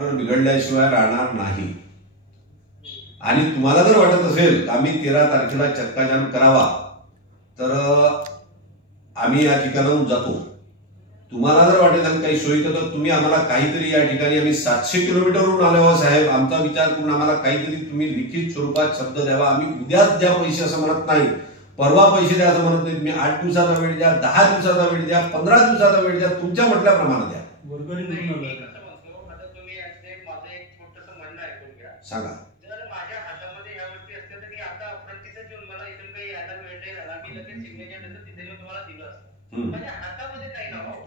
बिघडल्याशिवाय राहणार नाही। आणि तुम्हाला जर वाटत असेल आम्ही 13 तारखेला चक्काजाम करावा तर आम्ही या ठिकाणाहून जातो। तुम्हाला जर वाटत असेल काही सोयी तर तुम्ही आम्हाला काहीतरी या ठिकाणी आम्ही 700 किलोमीटरवरून आलो आहोत साहेब, आमचा विचार करून आम्हाला काहीतरी तुम्ही लिखित स्वरूपात शब्द द्यावा। आम्ही उद्याच द्या पैसे असं म्हणत नाही, परवा पैसे द्या असं म्हणत नाही। तुम्ही 8 दिवसाचा वेळ द्या, 10 दिवसाचा वेळ द्या, 15 दिवसाचा वेळ द्या, तुमच्या म्हटल्याप्रमाणे द्या। सांगा। जर माझ्या हातामध्ये यावरती असते तर मी आता प्रतिसाद येऊन मला इथून काही यायला वेळ नाही झाला, मी लगेच सिग्नेचर देतो तिथे येऊन तुम्हाला दिलं असतं। माझ्या हातामध्ये नाही ना भाऊ,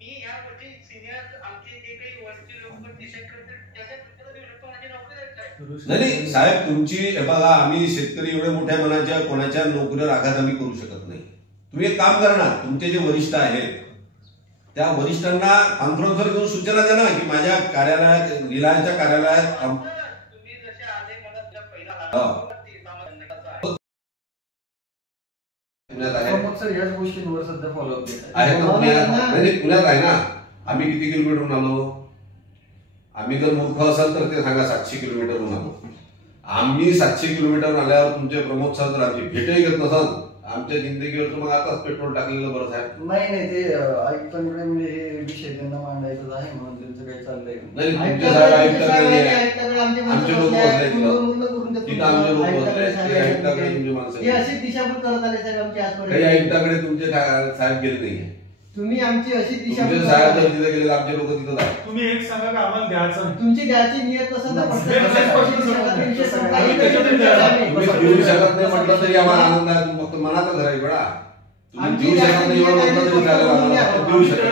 मी यावरती सिनियर आमचे जे काही वरचे लोक डिसाईड करतात त्याच्यात उत्तर देऊ शकतो। माझी नोकरी नाही साहेब, तुमची बघा आम्ही शेतकरी एवढे मोठ्या मनाच्या कोणाच्या नोकरीवर आघात आम्ही करू शकत नाही। तुम्ही एक काम करा ना, तुमचे जे वरिष्ठ आहेत त्या वरिष्ठांना कॉन्फरन्सवर घेऊन सूचना द्या ना की माझ्या कार्यालयात रिलायन्सच्या कार्यालयात पुण्यात आहे ना। आम्ही किती किलोमीटरहून आलो? आम्ही जर मूर्ख असाल तर ते सांगा 700 किलोमीटरहून आलो। आम्ही 700 किलोमीटरहून आल्यावर तुमचे प्रमोद सर जर आमची भेटही घेत नसाल आमच्या जिंदगीवर मग आताच पेट्रोल टाकलेलं बरं साहेब। नाही ते आयुक्तांकडे म्हणजे हे विषय त्यांना मांडायचं आहे म्हणून त्यांचं काही चाललंय नाही। तुमचे साहेब आयुक्ताकडे आमचे लोक बसले तिथं आमचे लोक बसले आयुक्ताकडे तुमची माणसं अशी दिशाभूल करत आले साहेब आमची आजपर्यंत। काही आयुक्ताकडे तुमचे साहेब गेले नाहीये, तुम्ही आमची अशी दिशाभूल साहेब जर तिथे गेले आमचे लोक तिथं जातात। तुम्ही एक सांगा का आम्हाला द्यायचं, तुमची द्यायची नियत नसेल तर तुम्ही देऊ शकत नाही म्हटलं तरी आम्हाला आनंद आहे, फक्त मनातच राहील बेडा। तुम्ही देऊ शकत नाही एवढं म्हटलं तरी चालेल आम्हाला, देऊ शकत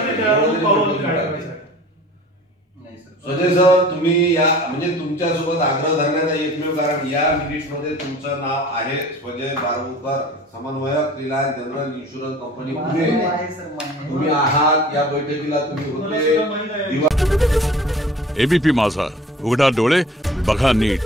स्वजय सर तुम्ही या म्हणजे तुमच्यासोबत आग्रह धरण्याचा एकमेव कारण या मिनिट्समध्ये तुमचं नाव आहे स्वजय बारवूकर, समन्वयक Reliance general insurance company Pune. तुम्ही आहात या बैठकीला, तुम्ही होते। एबीपी माझा, उघडा डोळे बघा नीट।